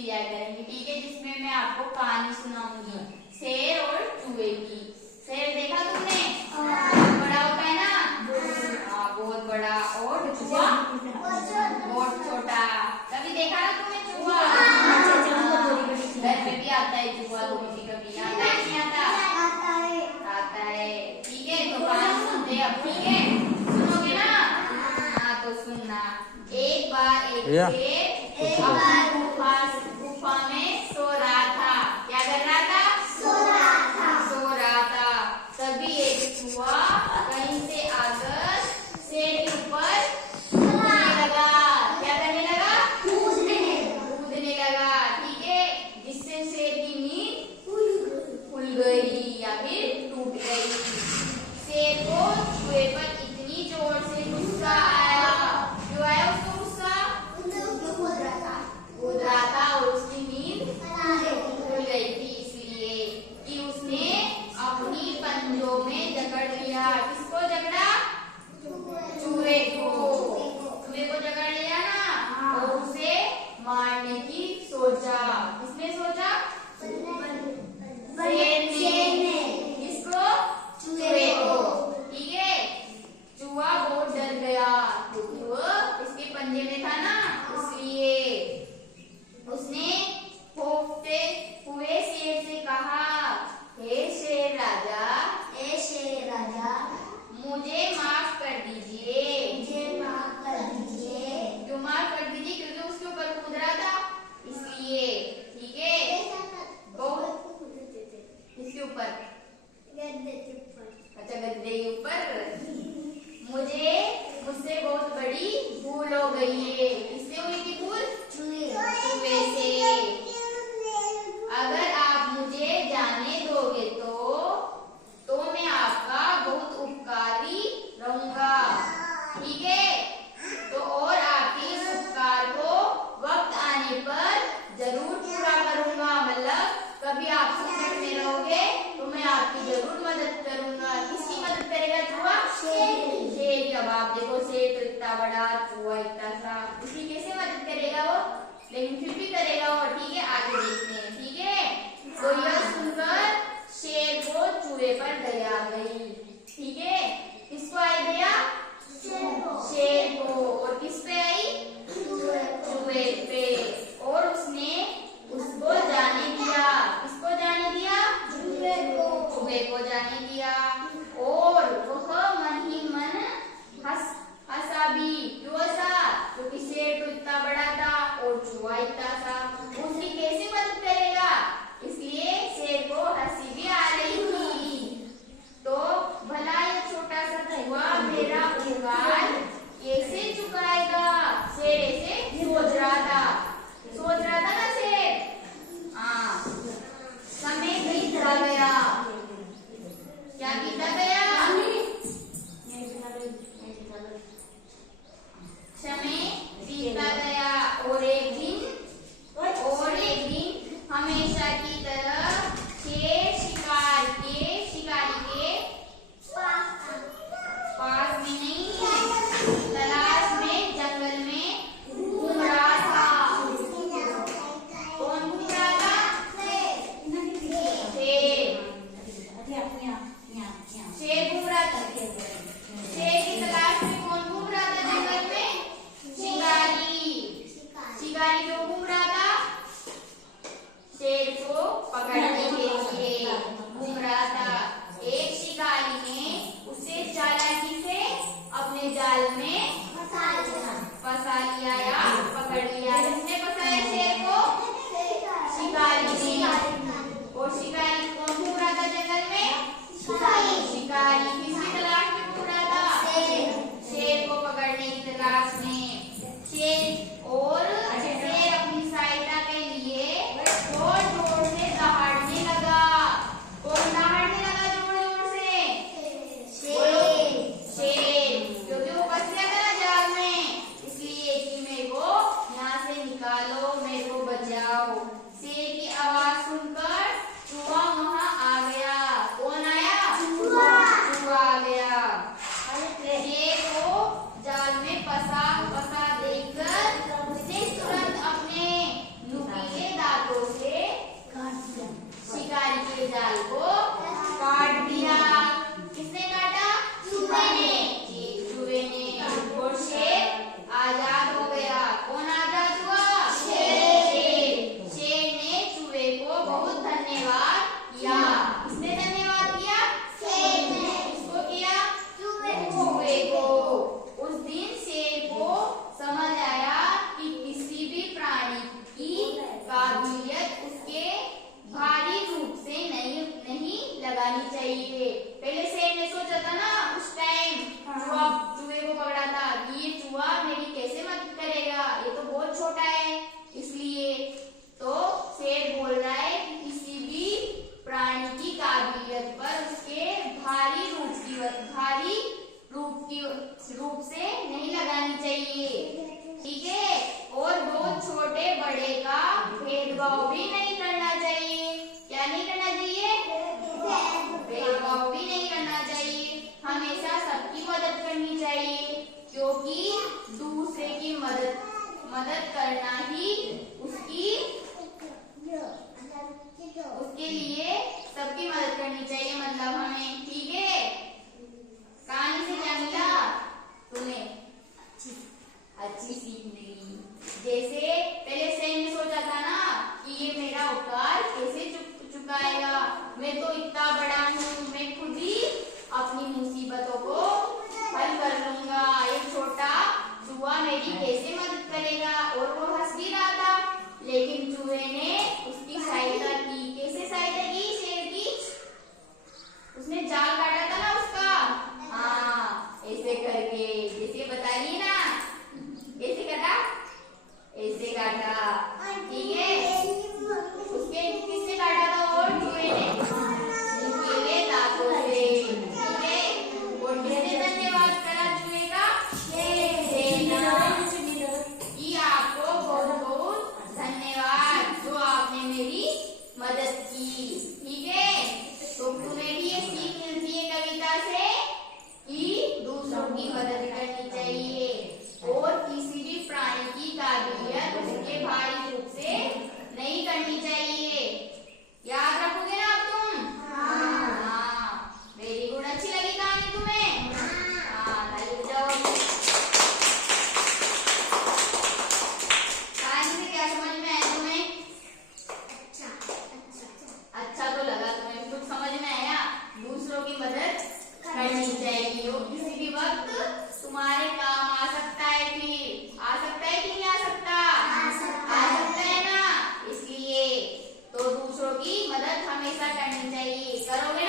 क्रिया करेंगे, ठीक है, जिसमें मैं आपको कहानी सुनाऊंगी शेर और चूहे की। शेर देखा तुमने? बड़ा होता है ना? हाँ, बहुत बड़ा। और चूहा बहुत छोटा। कभी देखा ना तुमने चूहा? घर में भी आता है चूहा, तो कभी कभी आता है, नहीं आता? आता है। ठीक है, तो कहानी सुनते हैं अब, ठीक है? सुनोगे ना? हाँ, तो सुनना। एक बार एक शेर अपनी गुफा में सो रहा था। क्या कर रहा था? सो रहा था। तभी एक चूहा कहीं से आकर शेर के ऊपर कूदने लगा। क्या करने लगा? कूदने लगा, ठीक है, जिससे शेर की नींद खुल गई या फिर टूट गई। शेर को चूहे पर इतनी जोर से गुस्सा आया। क्यों आया उसको गुस्सा? कूद रहा था और उसकी नींद खुल गई थी, इसलिए कि उसने अपनी पंजों में जकड़ लिया। किसको जकड़ा? चूहे को। चूहे को जकड़ लिया ना, और उसे मारने की सोचा। किसने सोचा? शेर ने। किसको? चूहे को, ठीक है। चूहा बहुत डर गया क्योंकि वो इसके पंजे में था ना, इसलिए उसने खोफते हुए शेर से कहा, हे शेर राजा, मुझे माफ कर दीजिए। क्यों माफ कर दीजिए? क्योंकि उसके ऊपर कूद रहा था, इसलिए, ठीक है। इसके ऊपर, अच्छा, गद्दे के ऊपर। मुझसे बहुत बड़ी भूल हो गई है। किससे हुई थी भूल? चूहे से। अगर आप मुझे जाने दोगे तो मैं आपका बहुत उपकारी रहूंगा, ठीक है। तो और आपके इस उपकार को वक्त आने पर जरूर पूरा करूंगा। मतलब कभी आप संकट में रहोगे तो मैं आपकी जरूर मदद करूंगा। किसकी मदद करेगा चूहा? शेर। अब आप देखो, शेर तो इतना बड़ा, चूहा इतना सा, उसकी कैसे मदद करेगा वो? लेकिन फिर भी करेगा वो, ठीक है। आगे देखते हैं, ठीक है। तो यह सुनकर शेर को चूहे पर दया आ गई, ठीक है। किसको आई दया? शेर को। और किस पे आई? चूहे पे। और उसने उसको जाने दिया। किसको जाने दिया? चूहे को जाने दिया। और वह मन ही मन हंसा भी। क्यों हंसा? क्योंकि शेर तो इतना बड़ा था और चूहा इतना सा, उसकी कैसे मदद करेगा, इसलिए शेर को हंसी भी आ रही थी। तो भला ये छोटा सा चूहा मेरा उपकार कैसे चुकाएगा? शेर ऐसे सोच रहा था ना शेर। हाँ, समय बीतता गया। क्या बीता गया? समय बीतता गया। और एक दिन हमेशा की तरह शेर शिकारी के पास में नहीं, तलाश में जंगल में घूम रहा था। कौन घूम रहा था? शेर घूम रहा था। शेर की तलाश में कौन घूम रहा था जंगल में? शिकारी क्यों घूम रहा था? शेर को पकड़ने के लिए घूम रहा था। एक शिकारी ने उसे चालाकी से अपने जाल में फंसा लिया या पकड़ लिया। किसने फंसाया शेर को? शिकारी ने। और शिकारी कौन घूम रहा था जंगल में? शिकारी किसकी तलाश में घूम रहा था? शेर को पकड़ने की तलाश में। शेर अपनी सहायता के लिए जोर जोर से दहाड़ने लगा। कौन दहाड़ने लगा जोर जोर से? शेर, क्योंकि वो फंस गया था ना जाल में, इसलिए कि मेरे को यहाँ से निकालो, मेरे को बचाओ। शेर की आवाज सुनकर चूहा वहां आ गया। कौन आया? चूहा आ गया। शेर को जाल में फंसा देखकर उसे तुरंत अपने नुकीले क्योंकि दूसरे की मदद करना ही उसके लिए सबकी मदद करनी चाहिए, मतलब हमें। ठीक है, कहानी से क्या मिला तुम्हें? अच्छी सीख मिली। जैसे पहले सेन ने सोचा था ना कि ये मेरा उपकार कैसे चुकाएगा, मैं तो इतना बड़ा हूँ, मैं खुद ही अपनी मुसीबतों को हल कर लूंगा, एक छोटा चूहा मेरी कैसे मदद करेगा। और वो हंस भी रहा था, लेकिन चूहे ने उसकी सहायता की। कैसे सहायता की शेर की? उसने जाल काटा था ना उसका, हाँ ऐसे करके, जैसे बताइए ना, कैसे काटा? ऐसे काटा। ठीक है, उसके किसने काटा था? और चूहे ने नुकीले दांतों से। ठीक है, और किसने धन्यवाद करा चूहे का? कि आपको बहुत बहुत धन्यवाद, जो आपने मेरी मदद की। ठीक है, तो तुम्हें भी ये सीख मिलती है कविता से कि दूसरों की मदद करनी चाहिए, और किसी भी प्राणी की काबिलियत उसके भारी रूप से नहीं करनी चाहिए। याद रखोगे ना अब तुम? हाँ, वेरी गुड। अच्छी लगी कहानी तुम्हें? हाँ, ताली बजाओ। कहानी से क्या समझ में आया तुम्हें? अच्छा तो लगा तुम्हें, कुछ समझ में आया? दूसरों की मदद करनी चाहिए, वो किसी भी वक्त तुम्हारे काम आ सकता है। फिर आ सकता है कि नहीं आ सकता? आ सकता है ना। इसलिए तो दूसरों की मदद हमेशा करनी चाहिए। करोगे?